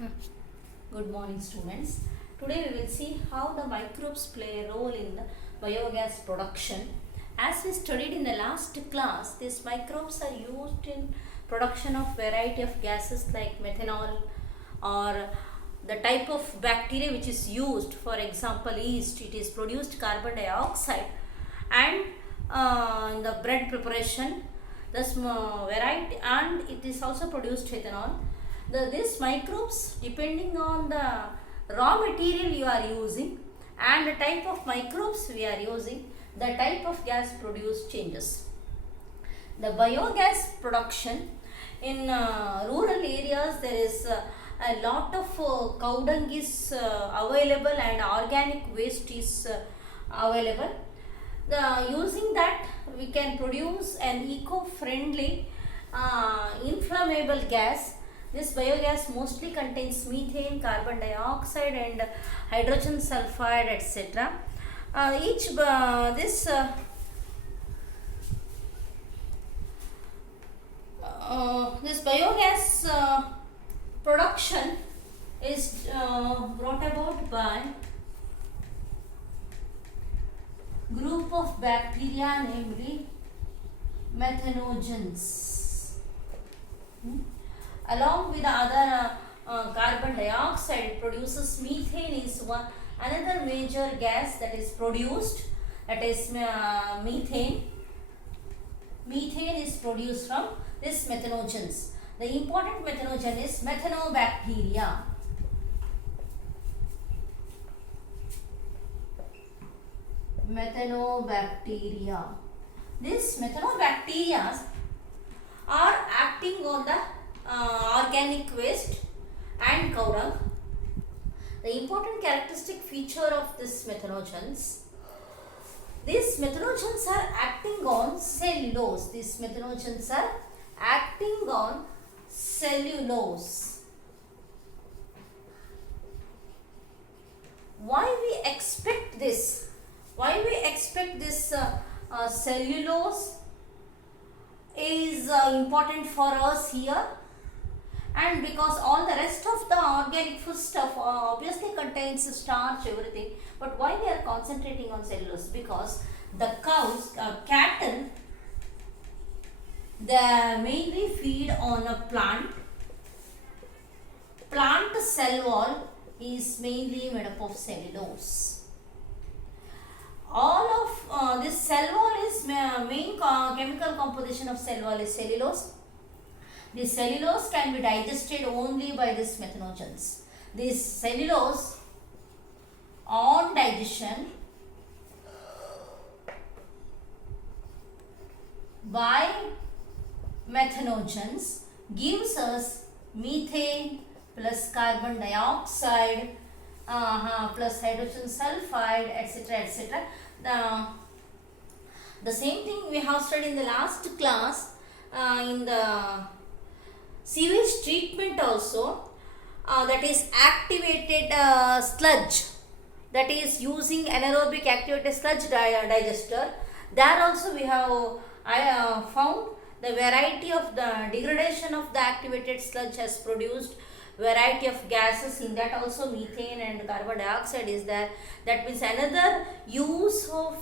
Good morning, students. Today we will see how the microbes play a role in the biogas production. As we studied in the last class, these microbes are used in production of variety of gases like methanol or the type of bacteria which is used. For example, yeast, it is produced carbon dioxide, and in the bread preparation, this variety, and it is also produced ethanol. These microbes, depending on the raw material you are using and the type of microbes we are using, the type of gas produced changes. The biogas production in rural areas, there is a lot of cow dung is available and organic waste is available. Using that, we can produce an eco-friendly inflammable gas. This biogas mostly contains methane, carbon dioxide and hydrogen sulfide, etc. This biogas production is brought about by group of bacteria, namely methanogens. Along with the other carbon dioxide, it produces methane is another major gas that is produced, that is methane. Methane is produced from this methanogens. The important methanogen is methanobacteria. Methanobacteria. These methanobacteria are acting on the organic waste and cow dung. The important characteristic feature of these methanogens are acting on cellulose. These methanogens are acting on cellulose. Why we expect this? Why we expect this cellulose is important for us here? And because all the rest of the organic food stuff obviously contains starch, everything, but why we are concentrating on cellulose? Because the cows, cattle, they mainly feed on a plant. Plant cell wall is mainly made up of cellulose. All of this cell wall is main chemical composition of cell wall is cellulose. This cellulose can be digested only by these methanogens. This cellulose on digestion by methanogens gives us methane plus carbon dioxide plus hydrogen sulfide, etc., etc. The same thing we have studied in the last class in the sewage treatment also, that is activated sludge, that is using anaerobic activated sludge digester. There also we have found the variety of the degradation of the activated sludge has produced variety of gases. In that also methane and carbon dioxide is there. That means another use of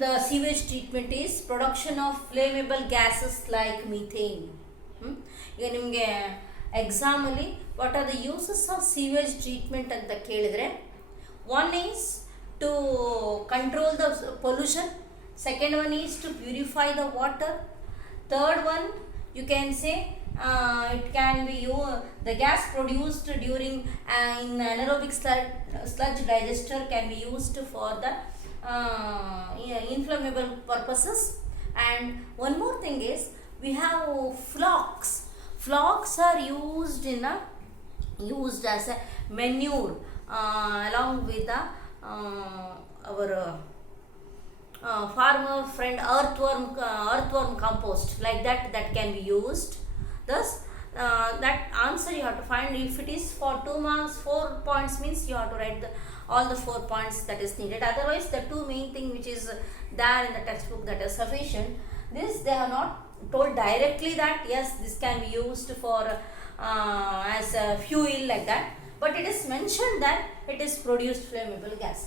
the sewage treatment is production of flammable gases like methane. ಈಗ ನಿಮಗೆ ಎಕ್ಸಾಮಲ್ಲಿ what are the uses of sewage treatment ಅಂತ ಕೇಳಿದರೆ, one is to control the pollution, second one is to purify the water, third one you can say it can be the gas produced during in anaerobic sludge digester can be used for the inflammable purposes. And one more thing is we have flocks. Flocks are used as a manure along with the our farmer friend earthworm compost, like that can be used. Thus that answer you have to find. If it is for 2 marks, 4 points means you have to write all the 4 points that is needed. Otherwise the two main thing which is there in the textbook, that is sufficient. This they have not told directly that yes, this can be used for as a fuel like that, but it is mentioned that it is produced flammable gas.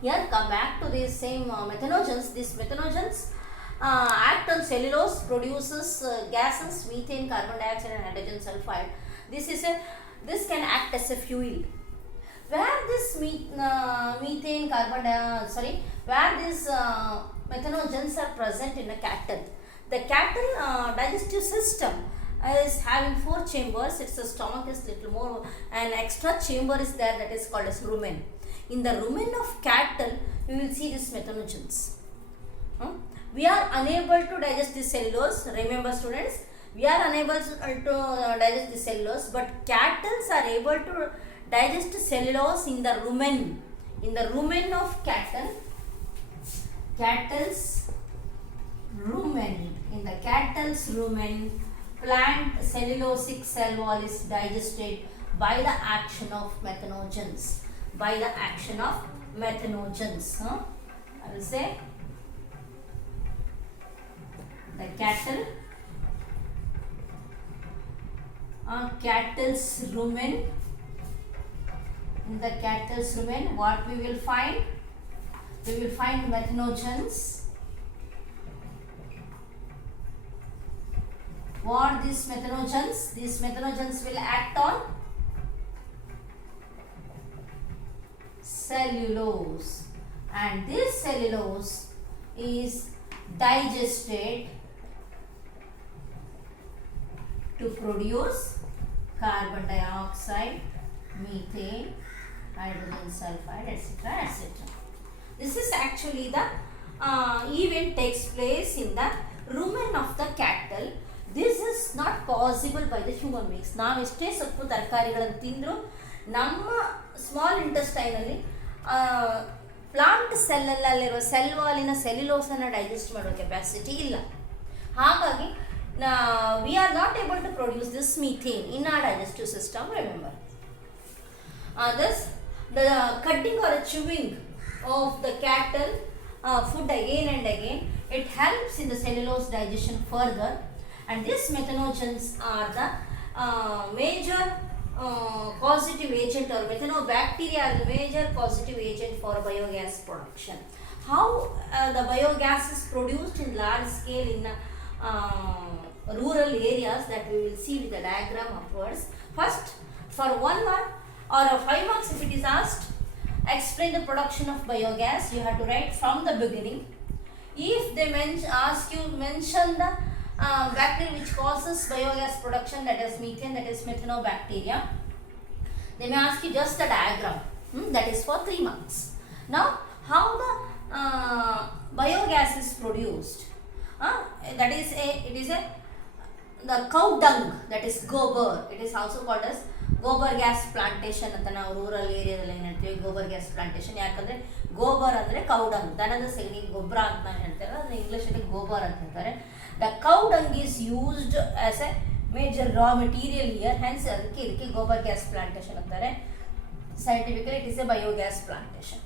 Here come back to the same methanogens. These methanogens act on cellulose, produces gases, methane, carbon dioxide and hydrogen sulfide. This can act as a fuel. Where this methane, where these methanogens are present in a cattle. The cattle digestive system is having 4 chambers. Its stomach is little more, an extra chamber is there, that is called as rumen. In the rumen of cattle, you will see these methanogens. We are unable to digest the cellulose. Remember students, we are unable to digest the cellulose, but cattle are able to digest cellulose in the rumen. In the rumen of cattle, in the cattle's rumen, plant cellulosic cell wall is digested by the action of methanogens. I will say the cattle's rumen. In the cattle's rumen, what we will find? We will find methanogens. What these methanogens? These methanogens will act on cellulose, and this cellulose is digested to produce carbon dioxide, methane, hydrogen sulfide, etc., etc. This is actually the event takes place in the rumen of the cattle. This is not possible by the human beings. ನಾವು ಎಷ್ಟೇ ಸೊಪ್ಪು ತರಕಾರಿಗಳನ್ನು ತಿಂದರೂ ನಮ್ಮ small ಇಂಟೆಸ್ಟೈನಲ್ಲಿ plant ಸೆಲ್ಲಲ್ಲಿರುವ cell ವಾಲಿನ ಸೆಲ್ಯುಲೋಸನ್ನು digest ಮಾಡುವ capacity ಇಲ್ಲ. ಹಾಗಾಗಿ we are not able to produce this methane in our digestive system. Remember, the cutting or chewing of the cattle food again and again, it helps in the cellulose digestion further, and these methanogens are the major causative agent, or methanobacteria are the major causative agent for biogas production. How the biogas is produced in large scale in rural areas, that we will see with the diagram upwards. First, for 1 mark or 5 marks if it is asked, explain the production of biogas, you have to write from the beginning. If they ask you, mention the bacteria which causes biogas production, that is methane, that is methanobacteria. They may ask you just the diagram, that is for 3 marks. Now, how the biogas is produced? The cow dung, that is gobar. It is also called as gobar gas plantation ಅಂತ ನಾವು rural ಏರಿಯಾದಲ್ಲಿ ಏನು ಹೇಳ್ತೀವಿ, gobar gas plantation. ಯಾಕಂದರೆ ಗೋಬರ್ ಅಂದರೆ cow dung, ದನದ ಸಗಣಿ ಗೊಬ್ಬರ ಅಂತ ಹೇಳ್ತಾರೆ, ಅದನ್ನ ಇಂಗ್ಲೀಷಲ್ಲಿ ಗೋಬರ್ ಅಂತ ಹೇಳ್ತಾರೆ. The cow dung is used as A major raw material year, Hans ಇದಕ್ಕೆ ಗೋಬರ್ ಗ್ಯಾಸ್ ಪ್ಲಾಂಟೇಶನ್ ಅಂತಾರೆ. Scientifically it is a biogas plantation.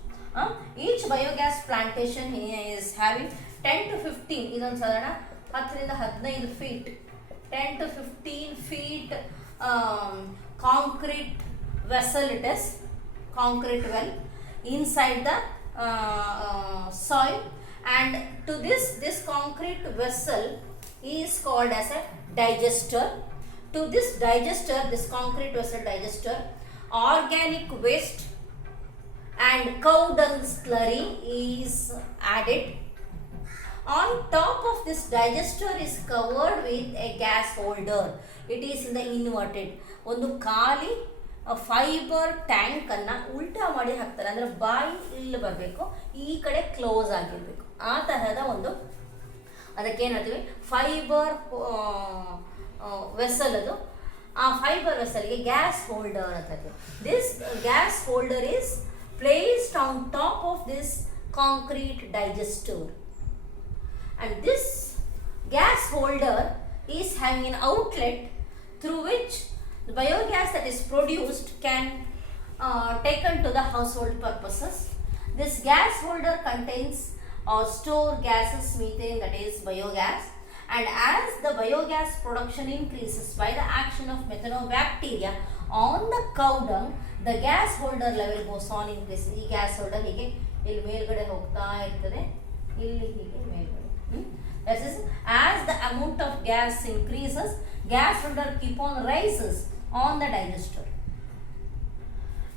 Each biogas plantation is having 10 to 15, ಇದೊಂದು ಸಾಧಾರಣ 10 ರಿಂದ 15 feet, 10 to 15 feet concrete vessel, it is concrete well inside the soil, and to this concrete vessel is called as a digester. To this digester, this concrete vessel digester, organic waste and cow dung slurry is added. On top of this digester is covered with a gas holder. It is in the inverted. ಒಂದು ಖಾಲಿ fibre tank ಅನ್ನ ಉಲ್ಟಾ ಮಾಡಿ ಹಾಕ್ತಾರೆ, ಅಂದ್ರೆ ಬಾಯಿ ಇಲ್ಲಿ ಬರಬೇಕು, ಈ ಕಡೆ ಕ್ಲೋಸ್ ಆಗಿರಬೇಕು. ಆ ತರಹದ ಒಂದು ಅದಕ್ಕೇನು ಹೇಳ್ತೀವಿ ಫೈಬರ್ ವೆಸಲ್. ಅದು ಆ ಫೈಬರ್ ವೆಸಲ್ಗೆ ಗ್ಯಾಸ್ ಹೋಲ್ಡರ್ ಅಂತ ಹೇಳ್ತೀವಿ. This gas holder is placed on top of this concrete digester, and this gas holder is having an outlet through which the biogas that is produced can taken to the household purposes. This gas holder contains or store gases, methane, that is biogas, And as the biogas production increases by the action of methanobacteria on the cow dung, the gas holder level goes on increasing. ಈ gas holder ಹೀಗೆ ಇಲ್ಲಿ ಮೇಲ್ಗಡೆ ಹೋಗ್ತಾ ಇರ್ತದೆ, ಇಲ್ಲಿ ಹೀಗೆ ಮೇಲ್ಗಡೆ. That is, as the amount of gas increases, gas holder keep on rises on the digester.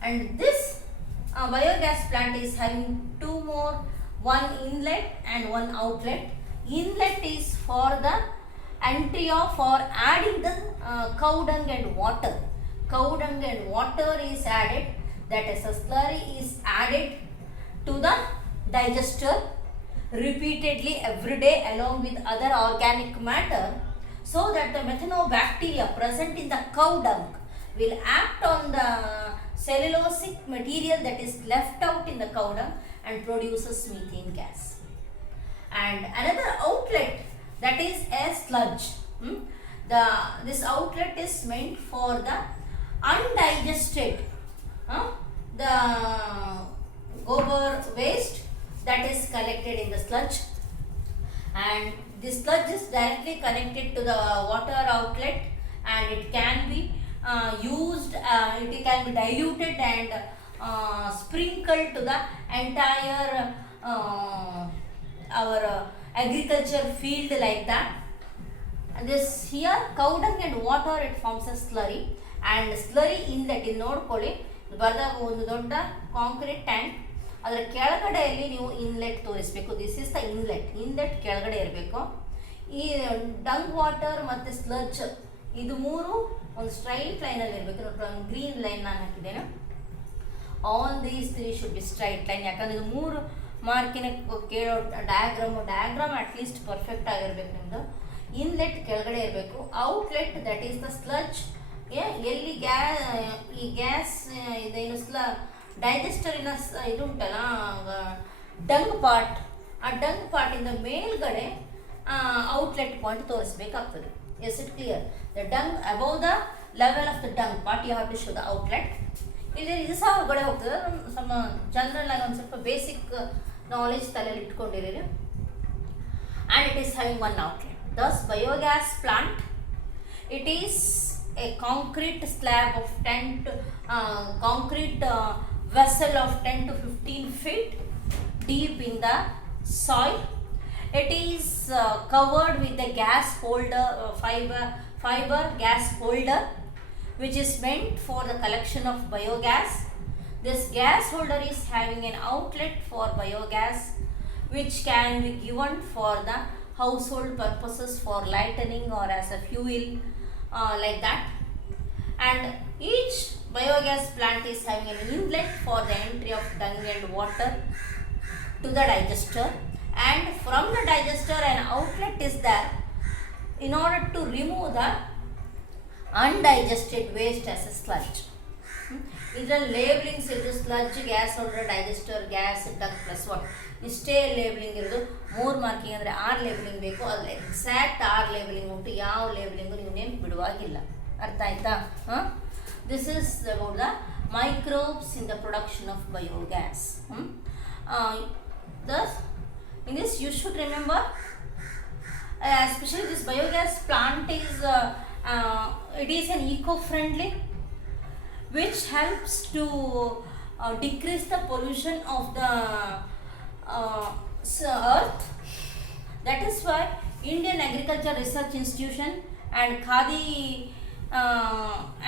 And this biogas plant is having two more, one inlet and one outlet. Inlet is for the entry of for adding the cow dung and water. Cow dung and water is added, that is a slurry is added to the digester repeatedly every day along with other organic matter, so that the methanobacteria present in the cow dung will act on the cellulosic material that is left out in the cow dung and produces methane gas. And another outlet, that is a sludge. This outlet is meant for the undigested the gobar waste that is collected in the sludge, and this sludge is directly connected to the water outlet, and it can be used, it can be diluted and sprinkled to the entire our agriculture field like that. And this here cow dung and water, it forms a slurry, and slurry inlet ಇಲ್ಲಿ ನೋಡ್ಕೊಳ್ಳಿ ಬರ್ದಾಗ ಒಂದು ದೊಡ್ಡ concrete tank, ಅದರ ಕೆಳಗಡೆಯಲ್ಲಿ ನೀವು inlet ತೋರಿಸಬೇಕು. This is the inlet ಕೆಳಗಡೆ ಇರಬೇಕು. ಈ ಡಂಗ್ ವಾಟರ್ ಮತ್ತು ಸ್ಲಜ್ ಇದು ಮೂರು ಒಂದು ಸ್ಟ್ರೈಟ್ ಲೈನಲ್ಲಿ ಇರಬೇಕು. ನೋಡಿ ಗ್ರೀನ್ ಲೈನ್ ನಾನು ಹಾಕಿದ್ದೇನೆ. All these three should be straight line, ಯಾಕಂದರೆ ಇದು ಮೂರು ಮಾರ್ಕಿನ ಕೇಳೋ ಡಯಾಗ್ರಾಮ್ ಅಟ್ಲೀಸ್ಟ್ ಪರ್ಫೆಕ್ಟ್ ಆಗಿರ್ಬೇಕು ನಿಮ್ಮದು. ಇನ್ಲೆಟ್ ಕೆಳಗಡೆ ಇರಬೇಕು. Outlet that is the sludge, ಎಲ್ಲಿ ಈ ಗ್ಯಾಸ್ ಇದೇನು ಡೈಜೆಸ್ಟರಿನ ಇದು ಉಂಟಲ್ಲ ಡಂಗ್ ಪಾರ್ಟ್, ಆ ಡಂಗ್ ಪಾರ್ಟಿಂದ ಮೇಲ್ಗಡೆ ಔಟ್ಲೆಟ್ ಪಾಯಿಂಟ್ ತೋರಿಸ್ಬೇಕಾಗ್ತದೆ. Is it clear? The dung above the level of the dung part you have to show the outlet. ಇಲ್ಲಿ ಇದು ಸಹ ಹೊರಗಡೆ ಹೋಗ್ತದೆ. ನಮ್ಮ ಜನರಲ್ ಆಗಿ ಒಂದು ಸ್ವಲ್ಪ ಬೇಸಿಕ್ ನಾಲೆಜ್ ತಲೆಯಲ್ಲಿ ಇಟ್ಕೊಂಡಿರಿ. And it is having one outlet. Thus biogas plant, it is a concrete slab of 10 to concrete vessel of 10 to 15 feet deep in the soil. It is covered with a gas holder, fiber gas holder, which is meant for the collection of biogas. This gas holder is having an outlet for biogas, which can be given for the household purposes, for lightening or as a fuel, like that. And each biogas plant is having an inlet for the entry of dung and water to the digester, and from the digester an outlet is there in order to remove the undigested waste as a sludge. ಇದರಲ್ಲಿ labelings ಇರೋದು sludge, gas holder, digester, gas, dung plus water, ಇಷ್ಟೇ labeling ಇರೋದು. 3 marking ಅಂದರೆ 6 labelling ಬೇಕು. ಅಲ್ಲಿ exact 6 labelling ಉಂಟು. ಯಾವ labelling ನೀವು ನೇಮ್ ಬಿಡುವಾಗಿಲ್ಲ. ಅರ್ಥ ಆಯ್ತಾ? This is about the microbes in the production of biogas. Thus, in this you should remember, especially this biogas plant is it is an eco-friendly, which helps to decrease the pollution of the earth. That is why Indian Agriculture Research Institution and Khadi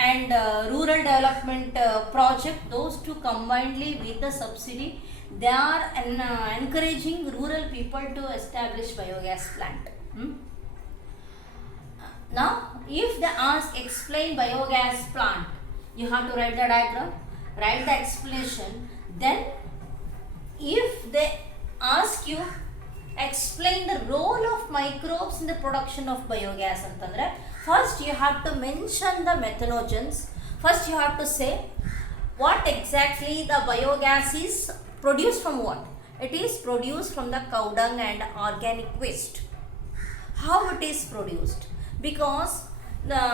and Rural Development Project, those two combinedly with the subsidy, they are encouraging rural people to establish biogas plant. Now, if they ask explain biogas plant, you have to write the diagram, write the explanation. Then if they ask you explain the role of microbes in the production of biogas antandre, first you have to mention the methanogens. First you have to say what exactly the biogas is produced from. What it is produced from the cow dung and organic waste. How it is produced? Because the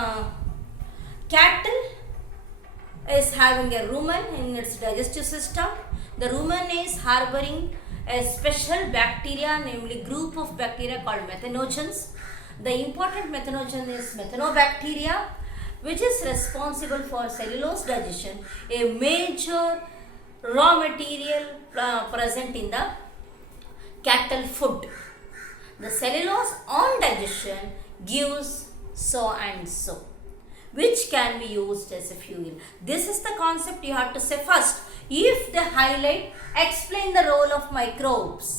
cattle is having a rumen in its digestive system. The rumen is harboring a special bacteria, namely group of bacteria called methanogens. The important methanogen is methanobacteria, which is responsible for cellulose digestion, a major raw material present in the cattle food. The cellulose on digestion gives so and so, which can be used as a fuel. This is the concept you have to say first. If they highlight, explain the role of microbes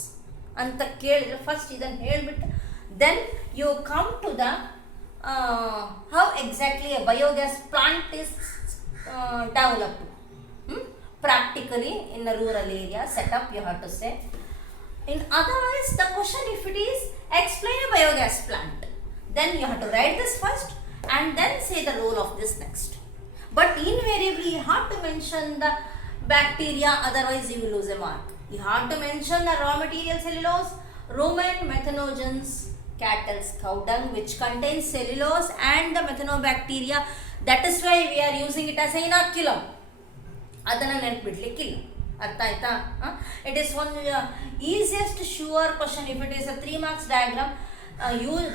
ಅಂತ ಕೇಳಿದ್ರೆ first ಇದನ್ನು ಹೇಳ್ಬಿಟ್ಟು then you come to the how exactly a biogas plant is developed. Practically in a rural area setup you have to say. In otherwise the question, if it is explain a biogas plant, then you have to write this first and then say the role of this next. But invariably you have to mention the bacteria, otherwise you will lose a mark. You have to mention the raw material cellulose, rumen, methanogens, cattle's cow dung, which contains cellulose and the methanobacteria. That is why we are using it as a inoculum. ಅದನ್ನು ನೆನ್ಪಿಡ್ಲಿಕ್ಕಿಲ್ಲ. ಅರ್ಥ ಆಯ್ತಾ? It is one easiest sure question. If it is a 3 marks diagram,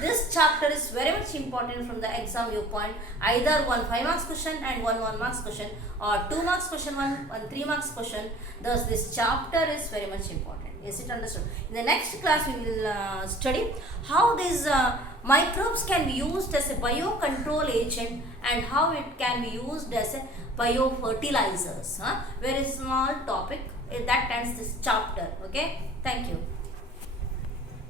this chapter is very much important from the exam viewpoint. Either one 5 marks question and one 1 marks question, or 2 marks question, one 3 marks question. Thus this chapter is very much important. Is it understood? In the next class we will study how these microbes can be used as a biocontrol agent and how it can be used as a biofertilizers. Very small topic. That ends this chapter. Okay. Thank you.